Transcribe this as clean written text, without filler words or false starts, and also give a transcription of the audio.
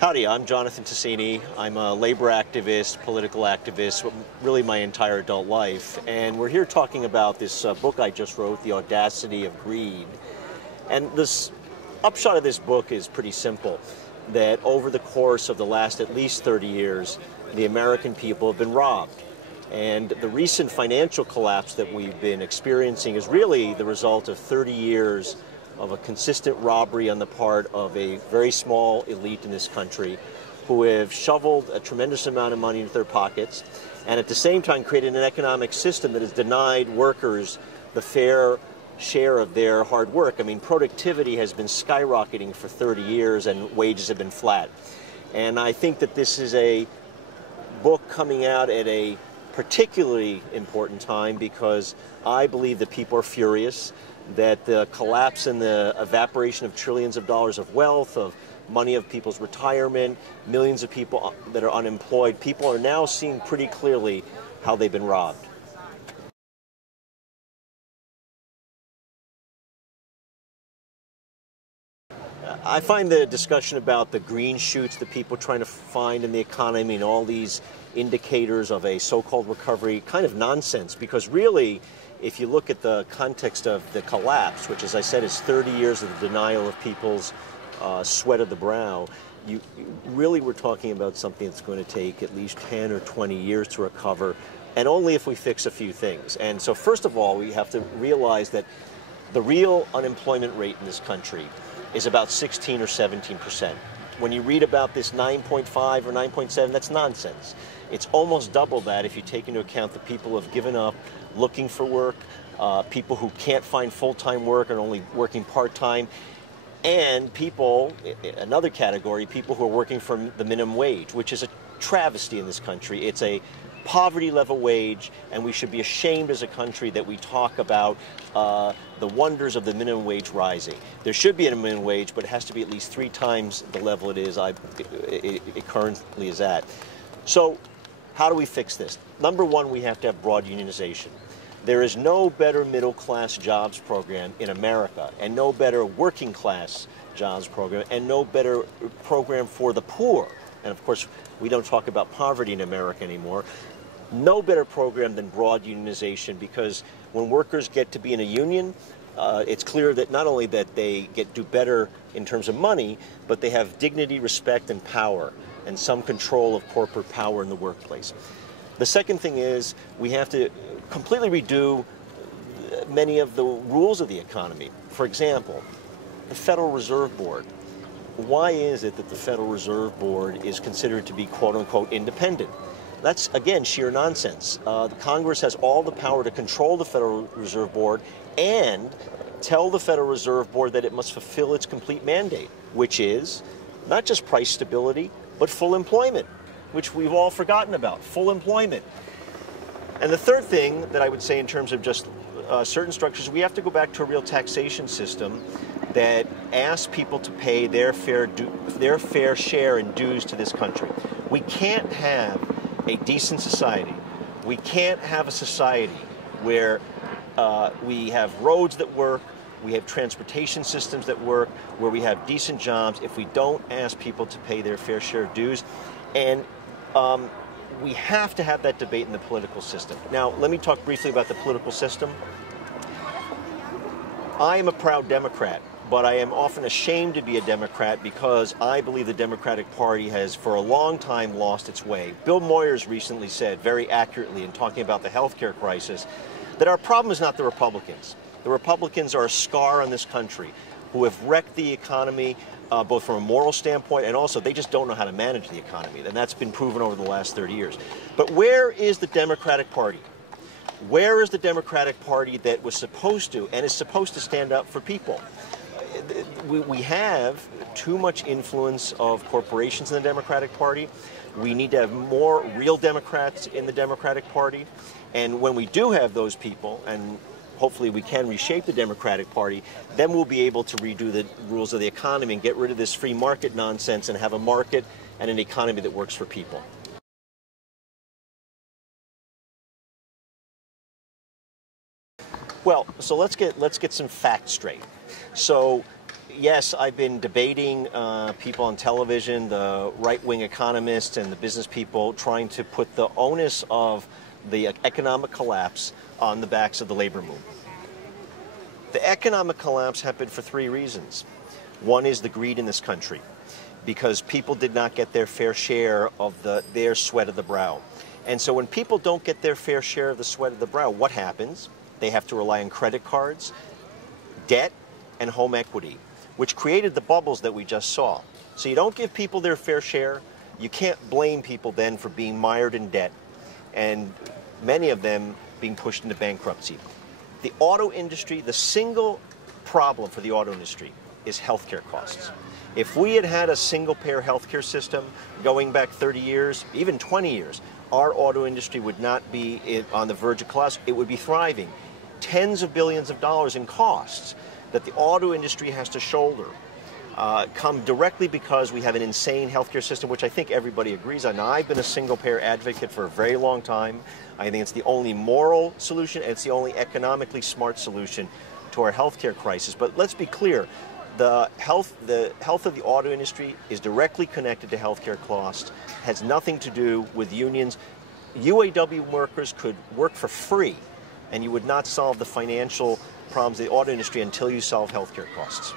Howdy, I'm Jonathon Tasini. I'm a labor activist, political activist, really my entire adult life. And we're here talking about this book I just wrote, The Audacity of Greed. And this upshot of this book is pretty simple, that over the course of the last at least 30 years, the American people have been robbed. And the recent financial collapse that we've been experiencing is really the result of 30 years of a consistent robbery on the part of a very small elite in this country who have shoveled a tremendous amount of money into their pockets and at the same time created an economic system that has denied workers the fair share of their hard work. I mean, productivity has been skyrocketing for 30 years and wages have been flat. And I think that this is a book coming out at a particularly important time because I believe that people are furious, that the collapse and the evaporation of trillions of dollars of wealth, of money of people's retirement, millions of people that are unemployed, people are now seeing pretty clearly how they've been robbed. I find the discussion about the green shoots that people are trying to find in the economy and all these indicators of a so-called recovery kind of nonsense, because really, if you look at the context of the collapse, which as I said is 30 years of the denial of people's sweat of the brow, you really were talking about something that's going to take at least 10 or 20 years to recover, and only if we fix a few things. And so first of all, we have to realize that the real unemployment rate in this country is about 16 or 17%. When you read about this 9.5 or 9.7, that's nonsense. It's almost double that if you take into account the people who have given up looking for work, people who can't find full-time work and only working part-time, and people, another category, people who are working for the minimum wage, which is a travesty in this country. It's a poverty-level wage, and we should be ashamed as a country that we talk about the wonders of the minimum wage rising. There should be a minimum wage, but it has to be at least 3 times the level it currently is at. So how do we fix this? Number one, we have to have broad unionization. There is no better middle-class jobs program in America, and no better working-class jobs program, and no better program for the poor. And of course, we don't talk about poverty in America anymore. No better program than broad unionization, because when workers get to be in a union, it's clear that not only that they do better in terms of money, but they have dignity, respect, and power, and some control of corporate power in the workplace. The second thing is we have to completely redo many of the rules of the economy. For example, the Federal Reserve Board. Why is it that the Federal Reserve Board is considered to be quote-unquote independent? That's, again, sheer nonsense. The Congress has all the power to control the Federal Reserve Board and tell the Federal Reserve Board that it must fulfill its complete mandate, which is not just price stability, but full employment, which we've all forgotten about, full employment. And the third thing that I would say in terms of just certain structures, we have to go back to a real taxation system that asks people to pay their fair share in dues to this country. We can't have a decent society. We can't have a society where we have roads that work, we have transportation systems that work, where we have decent jobs, if we don't ask people to pay their fair share of dues. And we have to have that debate in the political system. Now, let me talk briefly about the political system. I am a proud Democrat, but I am often ashamed to be a Democrat because I believe the Democratic Party has for a long time lost its way. Bill Moyers recently said very accurately in talking about the healthcare crisis that our problem is not the Republicans. The Republicans are a scar on this country who have wrecked the economy both from a moral standpoint and also they just don't know how to manage the economy, and that's been proven over the last 30 years. But where is the Democratic Party? Where is the Democratic Party that was supposed to and is supposed to stand up for people? We have too much influence of corporations in the Democratic Party. We need to have more real Democrats in the Democratic Party. And when we do have those people, and hopefully we can reshape the Democratic Party, then we'll be able to redo the rules of the economy and get rid of this free market nonsense and have a market and an economy that works for people. Well, so let's get some facts straight. So yes, I've been debating people on television, the right-wing economists and the business people, trying to put the onus of the economic collapse on the backs of the labor movement. The economic collapse happened for three reasons. One is the greed in this country, because people did not get their fair share of their sweat of the brow. And so when people don't get their fair share of the sweat of the brow, what happens? They have to rely on credit cards, debt, and home equity, which created the bubbles that we just saw. So you don't give people their fair share. You can't blame people then for being mired in debt, and many of them being pushed into bankruptcy. The auto industry, the single problem for the auto industry is healthcare costs. If we had had a single-payer healthcare system going back 30 years, even 20 years, our auto industry would not be on the verge of collapse. It would be thriving. Tens of billions of dollars in costs that the auto industry has to shoulder come directly because we have an insane healthcare system, which I think everybody agrees on. Now, I've been a single-payer advocate for a very long time. I think it's the only moral solution, and it's the only economically smart solution to our healthcare crisis. But let's be clear, the health of the auto industry is directly connected to healthcare costs, has nothing to do with unions. UAW workers could work for free, and you would not solve the financial problems of the auto industry until you solve healthcare costs.